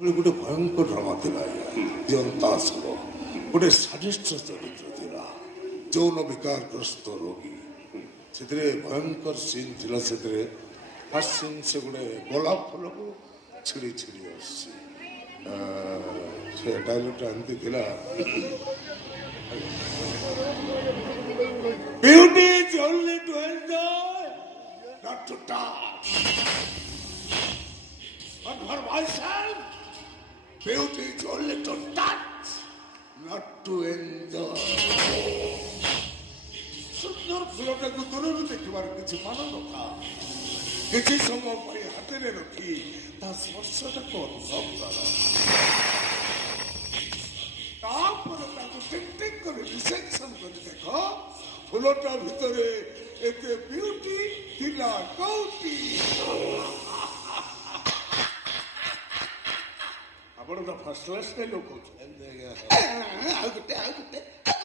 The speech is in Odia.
ଗୋଟେ ଭୟଙ୍କର ଡ୍ରାମା ଥିଲା ଜିଅନ୍ତା ଆସବ ଗୋଟେ ସାଡ଼ିଷ୍ଟ ଚରିତ୍ର ଥିଲା ଯୌନ ବିକାରଗ୍ରସ୍ତ ରୋଗୀ ସେଥିରେ ଭୟଙ୍କର ସିନ୍ ଥିଲା ସେଥିରେ ଫାର୍ଷ୍ଟ ସିନ୍ ସେ ଗୋଟେ ଗୋଲାପ ଫୁଲକୁ ଛିଡ଼ି ଛିଡ଼ି ଆସୁଛି ସେ ଡାଇଲଗଟା ଏମିତି ଥିଲା Beauty is only to enjoy, not to touch. But for myself, beauty is only to touch, not to enjoy. ସୁନ୍ଦର ଫୁଲଟାକୁ ଦୂରରୁ ଦେଖିବାର କିଛି ମାନ ନଥାଏ କିଛି ସମୟ ପାଇଁ ହାତରେ ରଖି ତା ସ୍ପର୍ଶଟାକୁ ଅନୁଭବ କର ତାପରେ ତାକୁ ଟିକ୍ ଟିକ୍ କରି ରିସେକ୍ସନ କରି ଦେଖ ଫୁଲଟା ଭିତରେ ଏତେ ବିୟୁଟି ଥିଲା କୋଉଠି ଆପଣ ତ ଫାର୍ଷ୍ଟ କ୍ଲାସ୍ ଲୋକ କହୁଛନ୍ତି ଆଉ ଗୋଟେ